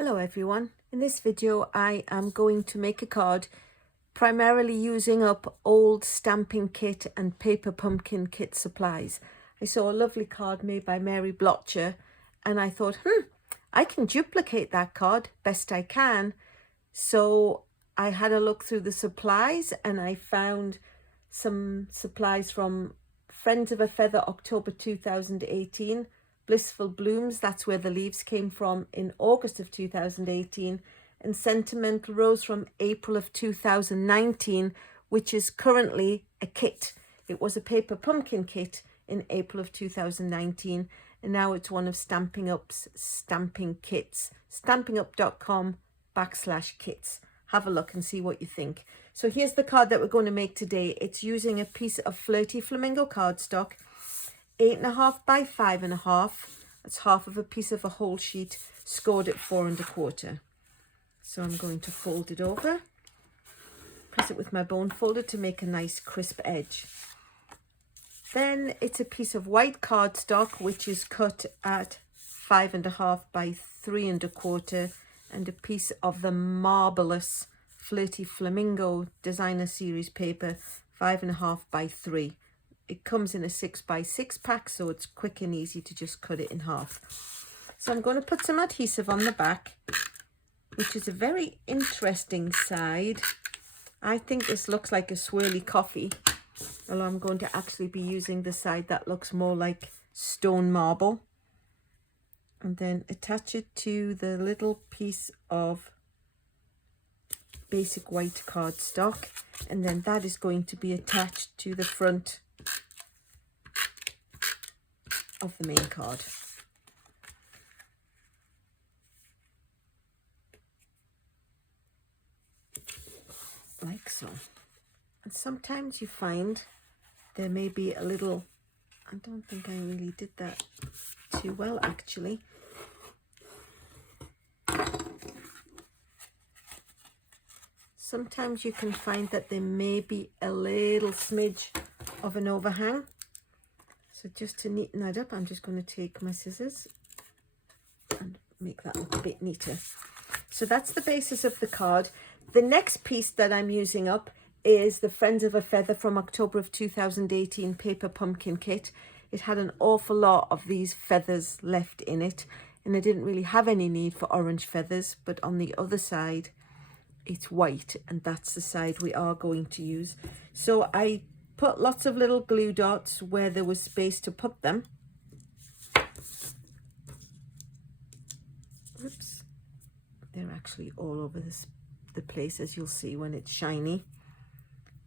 Hello everyone, in this video I am going to make a card primarily using up old stamping kit and paper pumpkin kit supplies. I saw a lovely card made by Mary Blotcher and I thought, I can duplicate that card best I can. So I had a look through the supplies and I found some supplies from Friends of a Feather October 2018, Blissful Blooms, that's where the leaves came from, in August of 2018, and Sentimental Rose from April of 2019, which is currently a kit. It was a paper pumpkin kit in April of 2019, and now it's one of Stampin' Up's stamping kits. stampingup.com/kits. Have a look and see what you think. So here's the card that we're going to make today. It's using a piece of Flirty Flamingo cardstock, 8.5 by 5.5. That's half of a piece of a whole sheet, scored at 4 1/4. So I'm going to fold it over, press it with my bone folder to make a nice crisp edge. Then it's a piece of white cardstock, which is cut at 5.5 by 3 1/4, and a piece of the marvelous Flirty Flamingo designer series paper, 5.5 by 3. It comes in a 6 by 6 pack, so it's quick and easy to just cut it in half. So I'm going to put some adhesive on the back, which is a very interesting side. I think this looks like a swirly coffee, although I'm going to actually be using the side that looks more like stone marble. And then attach it to the little piece of basic white cardstock, and then that is going to be attached to the front of the main card. Like so. And sometimes you find there may be a little, I don't think I really did that too well actually. Sometimes you can find that there may be a little smidge of an overhang. So just to neaten that up, I'm just going to take my scissors and make that look a bit neater. So that's the basis of the card. The next piece that I'm using up is the Friends of a Feather from October of 2018 paper pumpkin kit. It had an awful lot of these feathers left in it, and I didn't really have any need for orange feathers, but on the other side it's white, and that's the side we are going to use. So I put lots of little glue dots where there was space to put them. Oops, they're actually all over the place, as you'll see when it's shiny.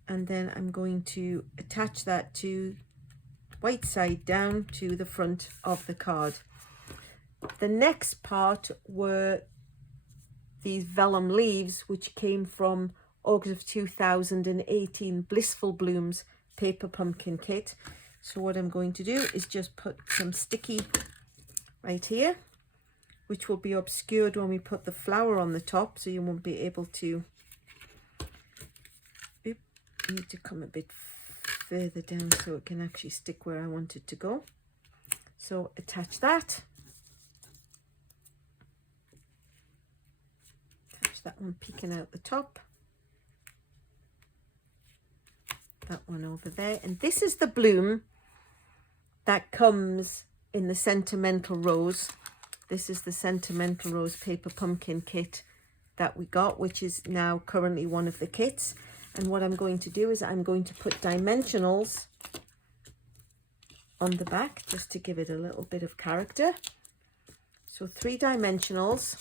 And then I'm going to attach that to white side down to the front of the card. The next part were these vellum leaves, which came from August of 2018 Blissful Blooms paper pumpkin kit. So what I'm going to do is just put some sticky right here, which will be obscured when we put the flower on the top, so you won't be able to. Need to come a bit further down so it can actually stick where I want it to go. So attach that. Attach that one peeking out the top. That one over there, and this is the bloom that comes in the Sentimental Rose. This is the Sentimental Rose paper pumpkin kit that we got, which is now currently one of the kits. And what I'm going to do is I'm going to put dimensionals on the back just to give it a little bit of character. So 3 dimensionals.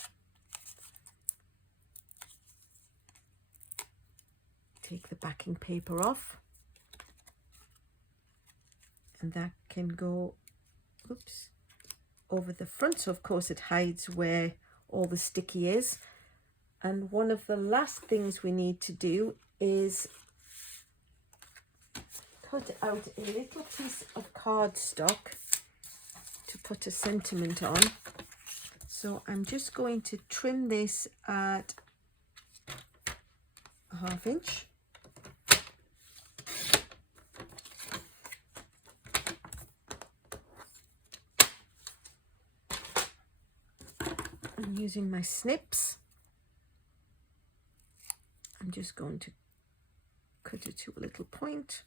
Take the backing paper off. And that can go, oops, over the front. So of course it hides where all the sticky is. And one of the last things we need to do is cut out a little piece of cardstock to put a sentiment on. So I'm just going to trim this at 1/2 inch. And using my snips, I'm just going to cut it to a little point.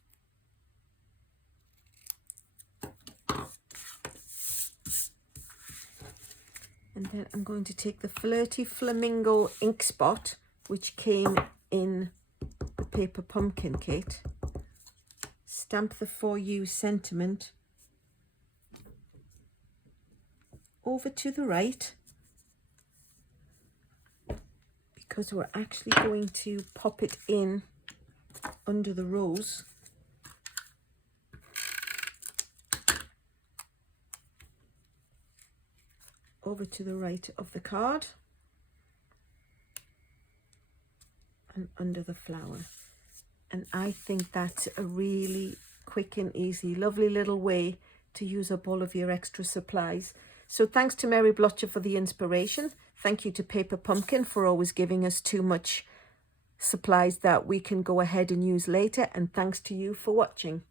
And then I'm going to take the Flirty Flamingo ink spot, which came in the paper pumpkin kit, stamp the For You sentiment over to the right, because we're actually going to pop it in under the rose. Over to the right of the card and under the flower. And I think that's a really quick and easy, lovely little way to use up all of your extra supplies. So thanks to Mary Blotcher for the inspiration. Thank you to Paper Pumpkin for always giving us too much supplies that we can go ahead and use later. And thanks to you for watching.